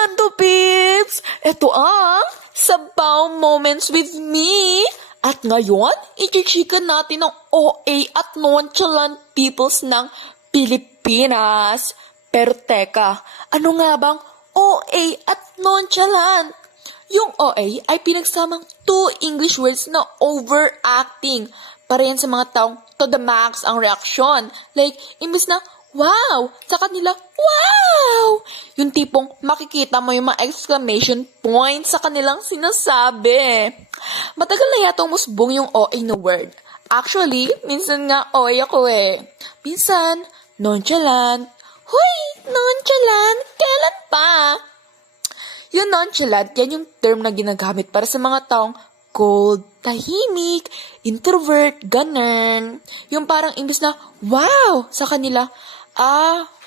Kanto Pips! Ito ang Sabaw Moments with Me. At ngayon, i-chika natin ang OA at nonchalant peoples ng Pilipinas. Pero teka, ano nga bang OA at nonchalant? Yung OA ay pinagsamang two English words na overacting. Para yan sa mga taong to the max ang reaksyon. Like, imbis na, wow! Sa kanila, wow! Yung tipong makikita mo yung mga exclamation points sa kanilang sinasabi. Matagal na yatong musbong yung OA na word. Actually, minsan nga OA ako eh. Minsan, nonchalant. Hoy! Nonchalant! Kailan pa? Yung nonchalant, yan yung term na ginagamit para sa mga taong cold, tahimik, introvert, ganun. Yung parang imbis na, wow! Sa kanila,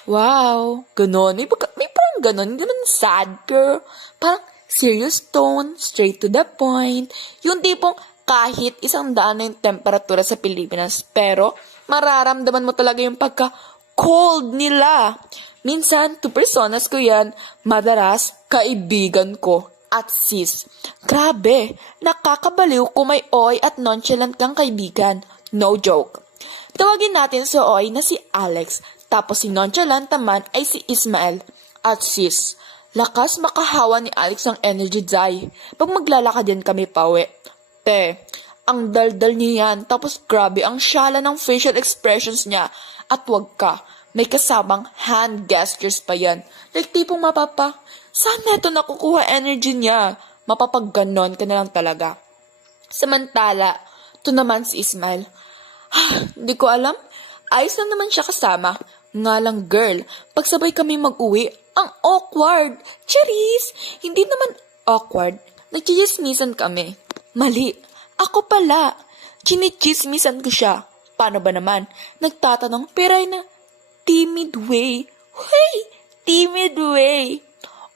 wow. Ganon. May parang ganon. Hindi naman sad, pero parang serious tone, straight to the point. Yung tipong kahit 100 na yung temperatura sa Pilipinas, pero mararamdaman mo talaga yung pagka-cold nila. Minsan, to personas ko yan, madalas, kaibigan ko at sis. Grabe, nakakabaliw kung may oy at nonchalant kang kaibigan. No joke. Tawagin natin sa oy na si Alex, tapos si nonchalant naman ay si Ismael at sis. Lakas makahawa ni Alex ang energy day. Pag maglalakad yan kami pauwi. Ang daldal niya yan, tapos grabe ang syala ng facial expressions niya. At wag ka, may kasabang hand gestures pa yan. Like tipong saan neto nakukuha energy niya? Mapapagganon ka na lang talaga. Samantala, to naman si Ismael. Hindi ko alam. Ayos lang naman siya kasama. Nga lang girl, pagsabay kami mag-uwi, ang awkward. Charis! Hindi naman awkward. Nagchismisan kami. Mali. Ako pala. Chinichismisan ko siya. Paano ba naman? Nagtatanong, pero ay na timid way. Hey! Timid way.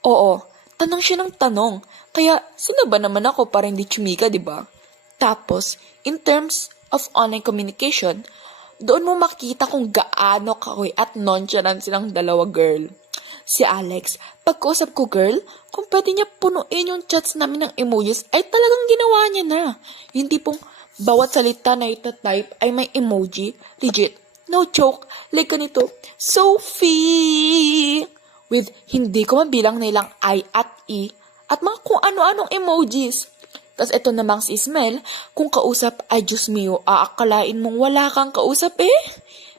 Oo, tanong siya ng tanong. Kaya, sino ba naman ako para hindi chumika, diba? Tapos, in terms of online communication, doon mo makita kung gaano kakoy at nonchalant silang dalawa, girl. Si Alex, pagkausap ko, girl, kung pwede niya punuin yung chats namin ng emojis, ay talagang ginawa niya na. Yung tipong, bawat salita na itatype ay may emoji. Legit. No joke. Like ganito, Sophie! With hindi ko mabilang na ilang I at E at mga kung ano-anong emojis. Tapos ito namang si Ismael, kung kausap ay Diyos mio, aakalain mong wala kang kausap eh.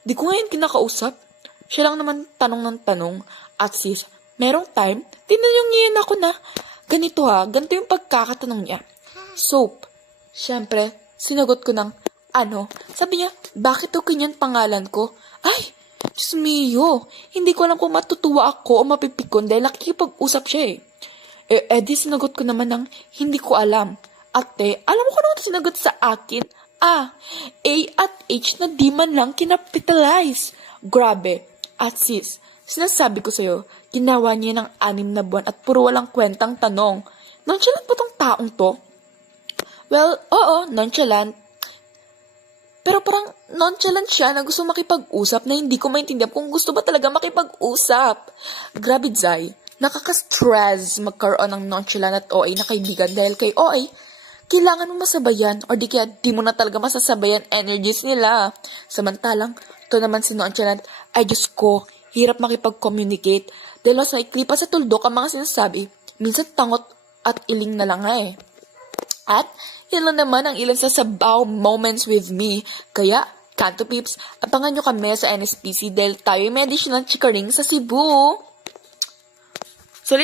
Di ko ngayon kinakausap. Siya lang naman tanong ng tanong. At sis, merong time, tinanong niya ako na, ganito yung pagkakatanong niya. Soap. Siyempre, sinagot ko ng, sabi niya, bakit okay niyan pangalan ko? Ay, Diyos mio, hindi ko alam kung matutuwa ako o mapipikon dahil nakikipag-usap siya eh. Di sinagot ko naman ng hindi ko alam. Ate, alam mo kung ano sinagot sa akin? A at H na di man lang kinapitalize. Grabe. At sis, sinasabi ko sa'yo, ginawa niya ng 6 na buwan at puro walang kwentang tanong. Nonchalant ba tong taong to? Well, oo, nonchalant. Pero parang nonchalant siya na gusto makipag-usap na hindi ko maintindihan kung gusto ba talaga makipag-usap. Grabe, Zay. Nakaka-stress magkaroon ng nonchalant at OA na kaibigan dahil kay OA, kailangan mo masabayan or di kaya di mo na talaga masasabayan energies nila. Samantalang, to naman si nonchalant, ay Diyos ko, hirap makipag-communicate dahil mas maikli pa sa tuldok ang mga sinasabi. Minsan tangot at iling na lang nga eh. At, yan lang naman ang ilan sa Sabaw Moments with Me. Kaya, Kanto Pips, abangan nyo kami sa NSPC dahil tayo may additional chikaring sa Cebu. So,